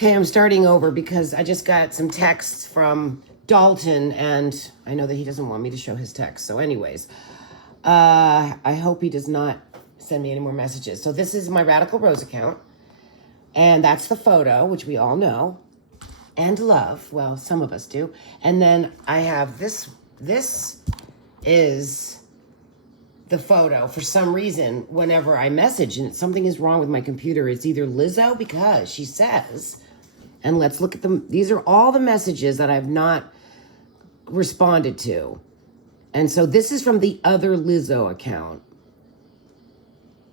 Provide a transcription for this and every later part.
Okay, I'm starting over because I just got some texts from Dalton, and I know that he doesn't want me to show his text. So anyways, I hope he does not send me any more messages. So this is my Radical Rose account, and that's the photo, which we all know and love. Well, some of us do. And then I have this. This is the photo. For some reason, whenever I message and something is wrong with my computer, it's either Lizzo, because she says, and let's look at them. These are all the messages that I've not responded to. And so this is from the other Lizzo account.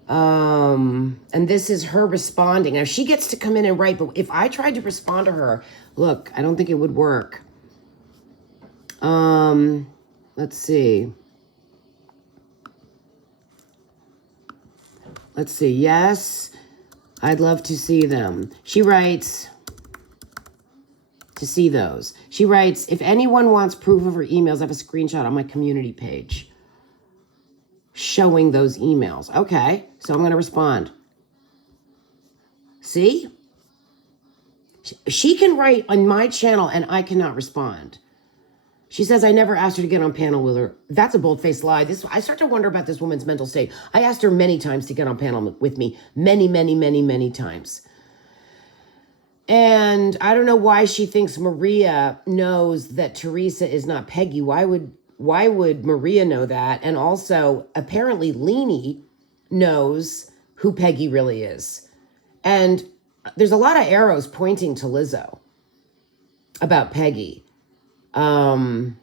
And this is her responding. Now she gets to come in and write, but if I tried to respond to her, look, I don't think it would work. Let's see. Let's see. Yes, I'd love to see them. She writes, to see those. She writes, if anyone wants proof of her emails, I have a screenshot on my community page showing those emails. Okay, so I'm going to respond. See? She can write on my channel and I cannot respond. She says, I never asked her to get on panel with her. That's a bold-faced lie. I start to wonder about this woman's mental state. I asked her many times to get on panel with me. Many times. And I don't know why she thinks Maria knows that Teresa is not Peggy. Why would Maria know that? And also, apparently, Leanie knows who Peggy really is. And there's a lot of arrows pointing to Lizzo about Peggy. I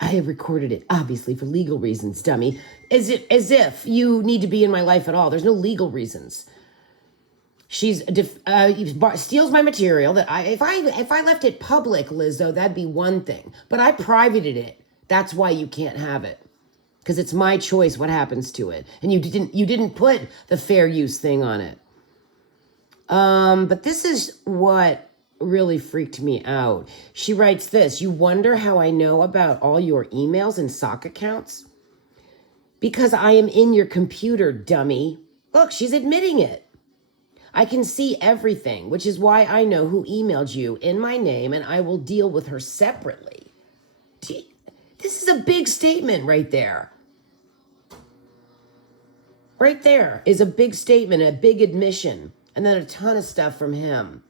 have recorded it, obviously, for legal reasons, dummy. As if you need to be in my life at all. There's no legal reasons. She's steals my material. That if I left it public, Lizzo, that'd be one thing. But I privated it. That's why you can't have it, because it's my choice what happens to it. And you didn't put the fair use thing on it. But this is what really freaked me out. She writes this: you wonder how I know about all your emails and sock accounts? Because I am in your computer, dummy. Look, she's admitting it. I can see everything, which is why I know who emailed you in my name, and I will deal with her separately. This is a big statement right there. Right there is a big statement, a big admission, and then a ton of stuff from him.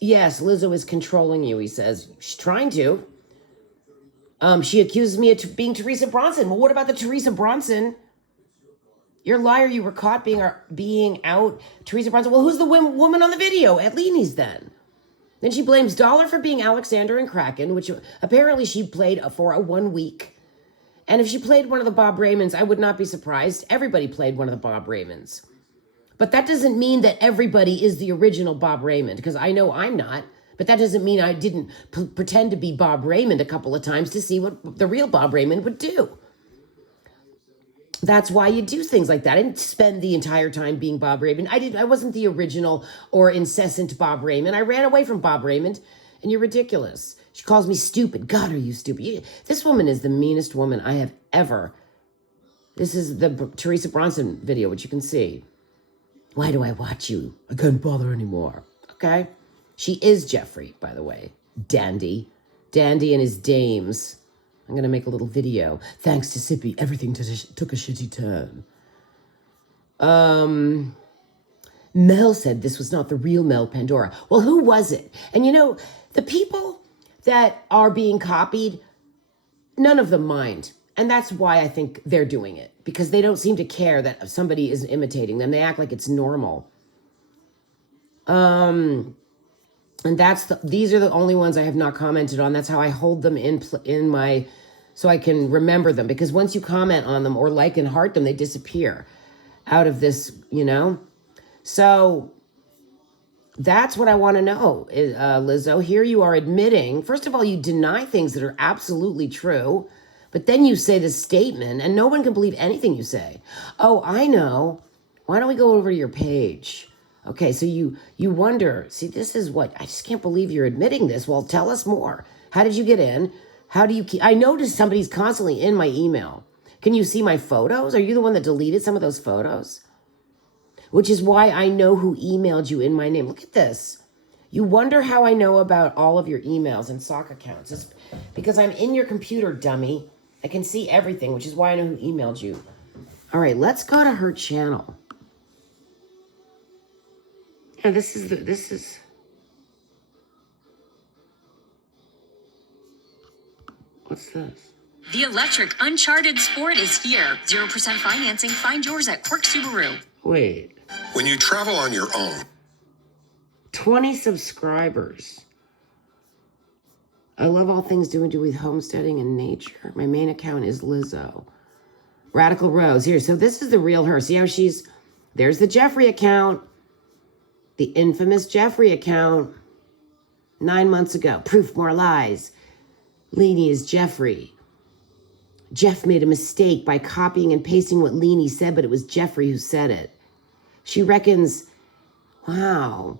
Yes, Lizzo is controlling you, he says. She's trying to. She accuses me of being Teresa Bronson. Well, what about the Teresa Bronson? You're a liar. You were caught being out Teresa Bronson. Well, who's the woman on the video? At Leanie's then. Then she blames Dollar for being Alexander and Kraken, which apparently she played for 1 week. And if she played one of the Bob Raymonds, I would not be surprised. Everybody played one of the Bob Raymonds. But that doesn't mean that everybody is the original Bob Raymond, because I know I'm not. But that doesn't mean I didn't pretend to be Bob Raymond a couple of times to see what the real Bob Raymond would do. That's why you do things like that. I didn't spend the entire time being Bob Raymond. I wasn't the original or incessant Bob Raymond. I ran away from Bob Raymond, and you're ridiculous. She calls me stupid. God, are you stupid? This woman is the meanest woman I have ever. This is the Teresa Bronson video, which you can see. Why do I watch you? I couldn't bother anymore. Okay? She is Jeffrey, by the way. Dandy. Dandy and his dames. I'm going to make a little video. Thanks to Sippy, everything took a shitty turn. Mel said this was not the real Mel Pandora. Well, who was it? And you know, the people that are being copied, none of them mind. And that's why I think they're doing it. Because they don't seem to care that somebody is imitating them. They act like it's normal. And these are the only ones I have not commented on. That's how I hold them in my, so I can remember them. Because once you comment on them or like and heart them, they disappear out of this, you know. So that's what I want to know, Lizzo. Here you are admitting, first of all, you deny things that are absolutely true. But then you say this statement, and no one can believe anything you say. Oh, I know. Why don't we go over to your page? Okay, so you wonder, see, this is what, I just can't believe you're admitting this. Well, tell us more. How did you get in? How do you keep, I noticed somebody's constantly in my email. Can you see my photos? Are you the one that deleted some of those photos? which is why I know who emailed you in my name. Look at this. You wonder how I know about all of your emails and sock accounts. It's because I'm in your computer, dummy. I can see everything, which is why I know who emailed you. All right, let's go to her channel. Yeah, this is. What's this? The electric Uncharted Sport is here. 0% financing. Find yours at Quirk Subaru. Wait. When you travel on your own. 20 subscribers. I love all things doing with homesteading and nature. My main account is Lizzo. Radical Rose. Here, so this is the real her. See how there's the Jeffrey account. The infamous Jeffrey account. 9 months ago. Proof more lies. Leanie is Jeffrey. Jeff made a mistake by copying and pasting what Leanie said, but it was Jeffrey who said it. She reckons, wow.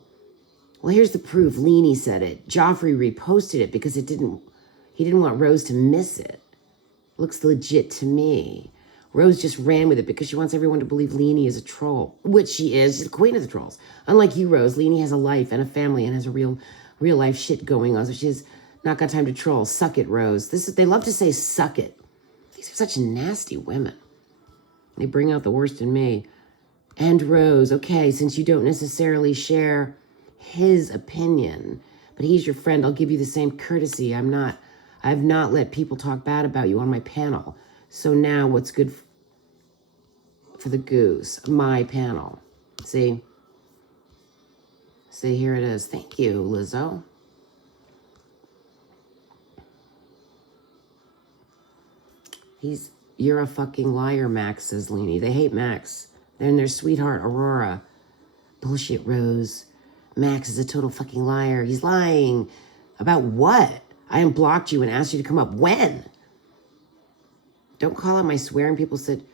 Well, here's the proof. Leanie said it. Joffrey reposted it because he didn't want Rose to miss it. Looks legit to me. Rose just ran with it because she wants everyone to believe Leanie is a troll, which she is. She's the queen of the trolls. Unlike you, Rose, Leanie has a life and a family and has a real life shit going on, so she's not got time to troll. Suck it, Rose. They love to say suck it. These are such nasty women. They bring out the worst in me. And Rose, okay, since you don't necessarily share his opinion, but he's your friend, I'll give you the same courtesy. I've not let people talk bad about you on my panel. So now what's good for the goose? My panel. See, here it is. Thank you, Lizzo. You're a fucking liar, Max, says Leanie. They hate Max. They're in their sweetheart, Aurora. Bullshit, Rose. Max is a total fucking liar. He's lying. About what? I unblocked you and asked you to come up. When? Don't call out my swearing. People said,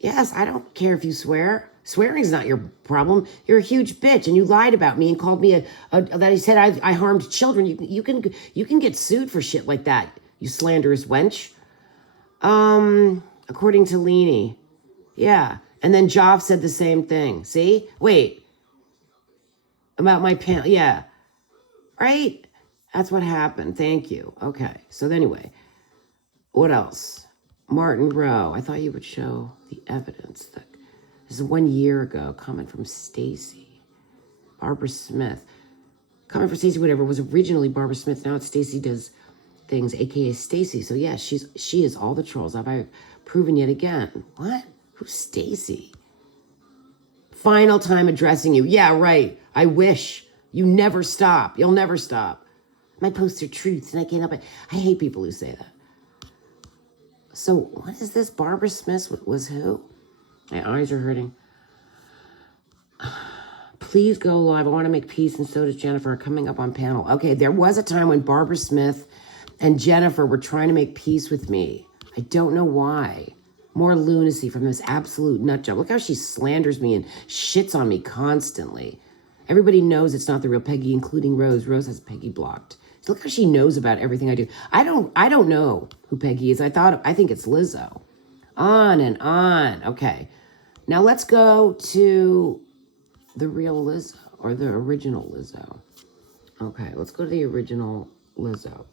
yes, I don't care if you swear. Swearing's not your problem. You're a huge bitch, and you lied about me and called me that he said I harmed children. You can get sued for shit like that, you slanderous wench. According to Leanie. Yeah. And then Joff said the same thing. See? Wait. About my panel. Yeah. Right? That's what happened. Thank you. Okay. So anyway, what else? Martin Rowe. I thought you would show the evidence. This is 1 year ago. Comment from Stacy. Barbara Smith. Comment from Stacy, whatever, was originally Barbara Smith. Now it's Stacy Does Things, aka Stacy. So yeah, she is all the trolls. Have I proven yet again? What? Who's Stacy? Final time addressing you. Yeah, right. I wish. You never stop. You'll never stop. My posts are truths and I can't help it. I hate people who say that. So what is this? Barbara Smith was who? My eyes are hurting. Please go live. I want to make peace, and so does Jennifer. Coming up on panel. Okay, there was a time when Barbara Smith and Jennifer were trying to make peace with me. I don't know why. More lunacy from this absolute nut job. Look how she slanders me and shits on me constantly. Everybody knows it's not the real Peggy, including Rose. Rose has Peggy blocked. So look how she knows about everything I do. I don't know who Peggy is. I think it's Lizzo. On and on. Okay. Now let's go to the real Lizzo, or the original Lizzo. Okay, let's go to the original Lizzo.